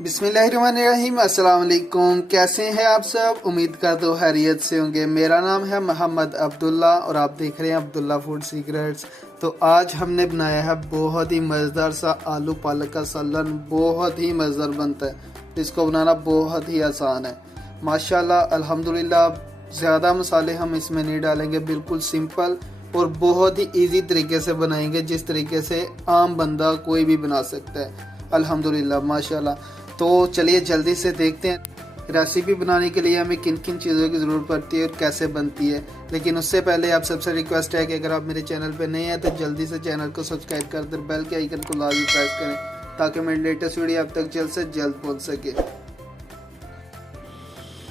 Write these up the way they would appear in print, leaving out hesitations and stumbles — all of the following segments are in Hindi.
बिस्मिल्लाहिर्रहमानिर्रहीम। अस्सलाम वालेकुम। कैसे हैं आप सब? उम्मीद करता हूँ खैरियत से होंगे। मेरा नाम है मोहम्मद अब्दुल्ला और आप देख रहे हैं अब्दुल्ला फूड सीक्रेट्स। तो आज हमने बनाया है बहुत ही मज़ेदार सा आलू पालक का सालन। बहुत ही मज़ेदार बनता है। इसको बनाना बहुत ही आसान है माशाल्लाह अल्हम्दुलिल्लाह। ज़्यादा मसाले हम इसमें नहीं डालेंगे, बिल्कुल सिंपल और बहुत ही इजी तरीके से बनाएंगे, जिस तरीके से आम बंदा कोई भी बना सकता है अल्हम्दुलिल्लाह माशाल्लाह। तो चलिए जल्दी से देखते हैं रेसिपी बनाने के लिए हमें किन किन चीज़ों की ज़रूरत पड़ती है और कैसे बनती है। लेकिन उससे पहले आप सबसे रिक्वेस्ट है कि अगर आप मेरे चैनल पर नए हैं तो जल्दी से चैनल को सब्सक्राइब कर दें, बेल के आइकन को लाजमी प्रेस करें ताकि मेरी लेटेस्ट वीडियो आप तक जल्द से जल्द पहुंच सके।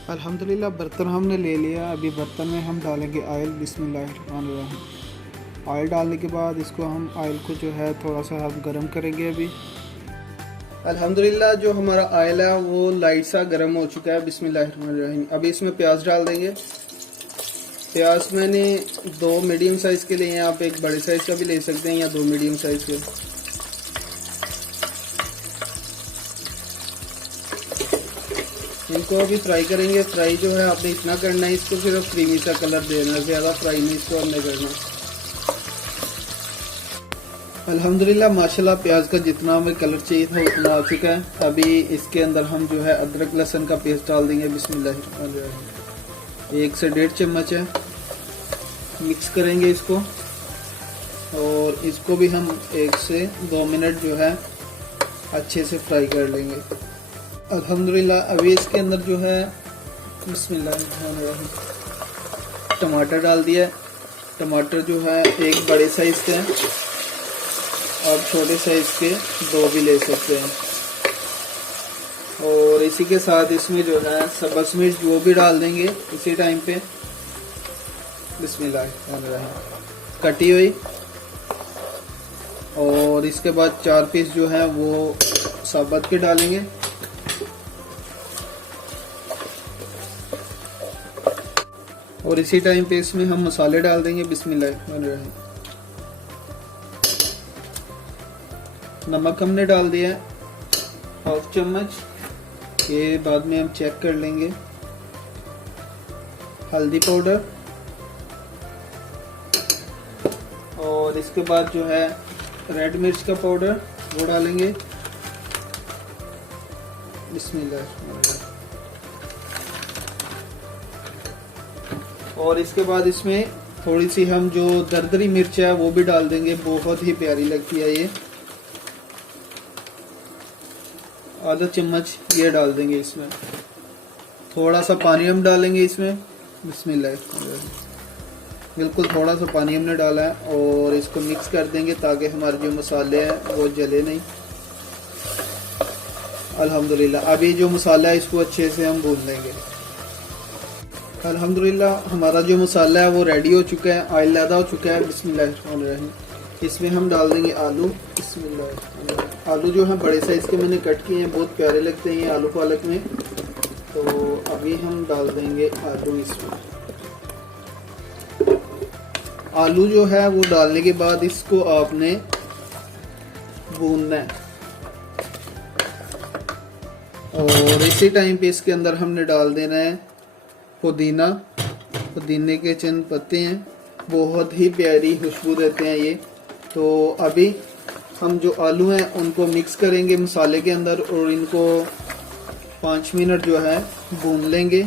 अल्हम्दुलिल्लाह बर्तन हमने ले लिया। अभी बर्तन में हम डालेंगे ऑयल। बिस्मिल्लाहिर्रहमानिर्रहीम। ऑयल डालने के बाद इसको हम ऑयल को जो है थोड़ा सा हम गर्म करेंगे। अभी अल्हम्दुलिल्लाह जो हमारा ऑयल है वो लाइट सा गर्म हो चुका है। बिस्मिल्लाहिर्रहमानिर्रहीम। अभी इसमें प्याज डाल देंगे। प्याज मैंने 2 मीडियम साइज़ के लिए हैं, आप एक बड़े साइज़ का भी ले सकते हैं या 2 मीडियम साइज़ के। इनको अभी फ्राई करेंगे। फ्राई जो है आपने इतना करना है, इसको सिर्फ क्रीमी सा कलर देना है, ज़्यादा फ्राई नहीं इसको हमने करना। अल्हम्दुलिल्लाह माशाल्लाह प्याज का जितना हमें कलर चाहिए था उतना आ चुका है। अभी इसके अंदर हम जो है अदरक लहसुन का पेस्ट डाल देंगे। बिस्मिल्लाह 1 से 1.5 चम्मच है। मिक्स करेंगे इसको और इसको भी हम 1 से 2 मिनट जो है अच्छे से फ्राई कर लेंगे। अल्हम्दुलिल्लाह अभी इसके अंदर जो है बिस्मिल्लाह टमाटर डाल दिया है। टमाटर जो है एक बड़े साइज़ के हैं, आप छोटे साइज़ के 2 भी ले सकते हैं। और इसी के साथ इसमें जो है सब्ज़ मिर्च वो भी डाल देंगे इसी टाइम पे। बिस्मिल्लाह कटी हुई। और इसके बाद 4 पीस जो है वो साबुत के डालेंगे। और इसी टाइम पे इसमें हम मसाले डाल देंगे। बिस्मिल्लाह। नमक हमने डाल दिया है 1/2 चम्मच, ये बाद में हम चेक कर लेंगे। हल्दी पाउडर और इसके बाद जो है रेड मिर्च का पाउडर वो डालेंगे। बिस्मिल्लाह। और इसके बाद इसमें थोड़ी सी हम जो दरदरी मिर्च है वो भी डाल देंगे, बहुत ही प्यारी लगती है ये। आधा चम्मच ये डाल देंगे इसमें। थोड़ा सा पानी हम डालेंगे इसमें। बिस्मिल्लाह। बिल्कुल थोड़ा सा पानी हमने डाला है और इसको मिक्स कर देंगे ताकि हमारे जो मसाले हैं वो जले नहीं। अल्हम्दुलिल्लाह अभी जो मसाला है इसको अच्छे से हम भून लेंगे। अल्हम्दुलिल्लाह हमारा जो मसाला है वो रेडी हो चुका है, ऑयल ज़्यादा हो चुका है। बिस्मिल्लाह। इसमें हम डाल देंगे आलू। बिस्मिल्लाह। आलू जो है बड़े साइज़ के मैंने कट किए हैं, बहुत प्यारे लगते हैं ये आलू पालक में। तो अभी हम डाल देंगे आलू इसमें। आलू जो है वो डालने के बाद इसको आपने भूनना है। और इसी टाइम पे इसके अंदर हमने डाल देना है पुदीना। पुदीने के चंद पत्ते हैं, बहुत ही प्यारी खुशबू देते हैं ये। तो अभी हम जो आलू हैं उनको मिक्स करेंगे मसाले के अंदर और इनको 5 मिनट जो है भून लेंगे।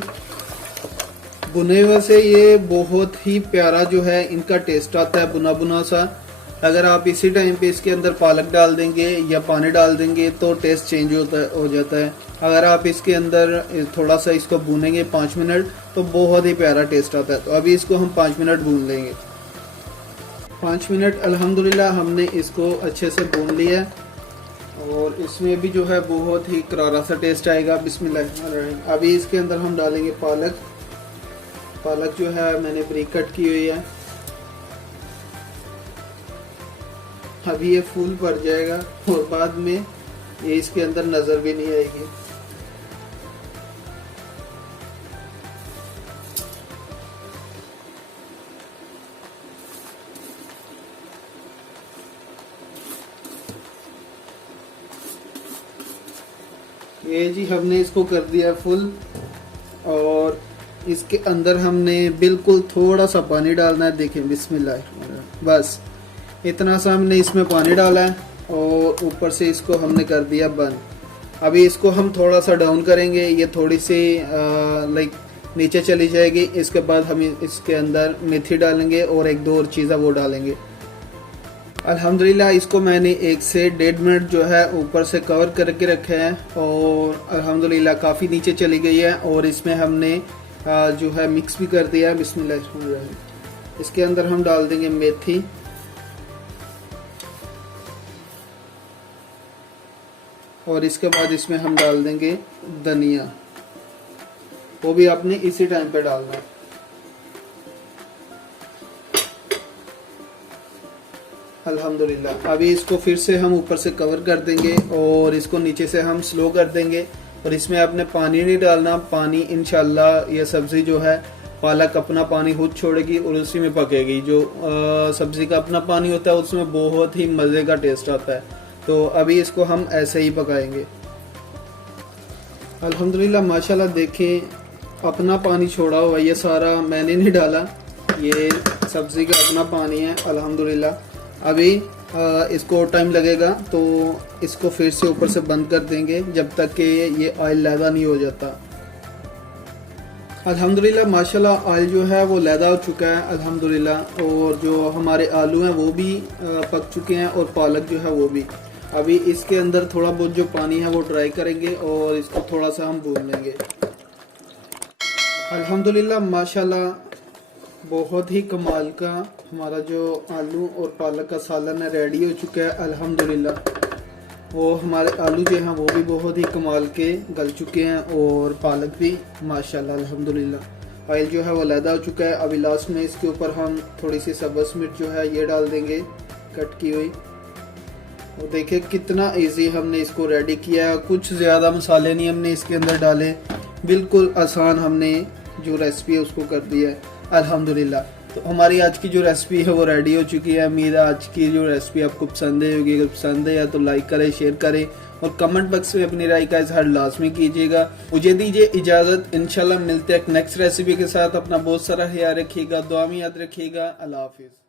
भुने हुए से ये बहुत ही प्यारा जो है इनका टेस्ट आता है, बुना बुना सा। अगर आप इसी टाइम पे इसके अंदर पालक डाल देंगे या पानी डाल देंगे तो टेस्ट चेंज हो जाता है। अगर आप इसके अंदर थोड़ा सा इसको भूनेंगे 5 मिनट तो बहुत ही प्यारा टेस्ट आता है। तो अभी इसको हम 5 मिनट भून लेंगे। 5 मिनट अल्हम्दुलिल्लाह हमने इसको अच्छे से भून लिया और इसमें भी जो है बहुत ही करारा सा टेस्ट आएगा। बिस्मिल्लाह। अभी इसके अंदर हम डालेंगे पालक। पालक जो है मैंने बारीक कट की हुई है। अभी ये फूल भर जाएगा और बाद में ये इसके अंदर नज़र भी नहीं आएगी। ये जी हमने इसको कर दिया फुल, और इसके अंदर हमने बिल्कुल थोड़ा सा पानी डालना है। देखें बिस्मिल्लाह, बस इतना सा हमने इसमें पानी डाला है और ऊपर से इसको हमने कर दिया बंद। अभी इसको हम थोड़ा सा डाउन करेंगे, ये थोड़ी सी लाइक नीचे चली जाएगी। इसके बाद हम इसके अंदर मेथी डालेंगे और एक दो और चीज़ें वो डालेंगे। अल्हम्दुलिल्लाह इसको मैंने 1 से 1.5 मिनट जो है ऊपर से कवर करके रखे हैं और अल्हम्दुलिल्लाह काफ़ी नीचे चली गई है। और इसमें हमने जो है मिक्स भी कर दिया है। बिस्मिल्लाह, इसके अंदर हम डाल देंगे मेथी, और इसके बाद इसमें हम डाल देंगे धनिया, वो भी आपने इसी टाइम पे डालना है। अल्हम्दुलिल्लाह अभी इसको फिर से हम ऊपर से कवर कर देंगे और इसको नीचे से हम स्लो कर देंगे। और इसमें आपने पानी नहीं डालना, पानी इंशाल्लाह ये सब्ज़ी जो है पालक अपना पानी खुद छोड़ेगी और उसी में पकेगी। जो सब्ज़ी का अपना पानी होता है उसमें बहुत ही मज़े का टेस्ट आता है। तो अभी इसको हम ऐसे ही पकाएंगे। अल्हम्दुलिल्लाह माशाल्लाह देखें अपना पानी छोड़ा हुआ, ये सारा मैंने नहीं डाला, ये सब्ज़ी का अपना पानी है अल्हम्दुलिल्लाह। अभी इसको टाइम लगेगा तो इसको फिर से ऊपर से बंद कर देंगे जब तक कि ये ऑयल लैदा नहीं हो जाता। अल्हम्दुलिल्लाह माशाल्लाह ऑयल जो है वो लैदा हो चुका है अल्हम्दुलिल्लाह। और जो हमारे आलू हैं वो भी पक चुके हैं और पालक जो है वो भी। अभी इसके अंदर थोड़ा बहुत जो पानी है वो ड्राई करेंगे और इसको थोड़ा सा हम भून लेंगे। अल्हम्दुलिल्लाह माशाल्लाह बहुत ही कमाल का हमारा जो आलू और पालक का सालन है रेडी हो चुका है अल्हम्दुलिल्लाह। वो हमारे आलू जो हैं वो भी बहुत ही कमाल के गल चुके हैं और पालक भी माशाल्लाह अल्हम्दुलिल्लाह। ऑयल जो है वो लैदा हो चुका है। अभी लास्ट में इसके ऊपर हम थोड़ी सी सब्ज़ मिर्च जो है ये डाल देंगे कट की हुई। और देखिए कितना इजी हमने इसको रेडी किया है, कुछ ज़्यादा मसाले नहीं हमने इसके अंदर डाले, बिल्कुल आसान हमने जो रेसिपी है उसको कर दिया है अल्हम्दुलिल्लाह। तो हमारी आज की जो रेसिपी है वो रेडी हो चुकी है। उम्मीद है आज की जो रेसिपी आपको पसंद है होगी। अगर पसंद है तो लाइक करें, शेयर करें और कमेंट बॉक्स में अपनी राय का इजहार लाजमी कीजिएगा। मुझे दीजिए इजाज़त, इंशाल्लाह मिलते हैं एक नेक्स्ट रेसिपी के साथ। अपना बहुत सारा ख्याल रखिएगा, दुआ में याद रखिएगा। अल्लाह हाफिज़।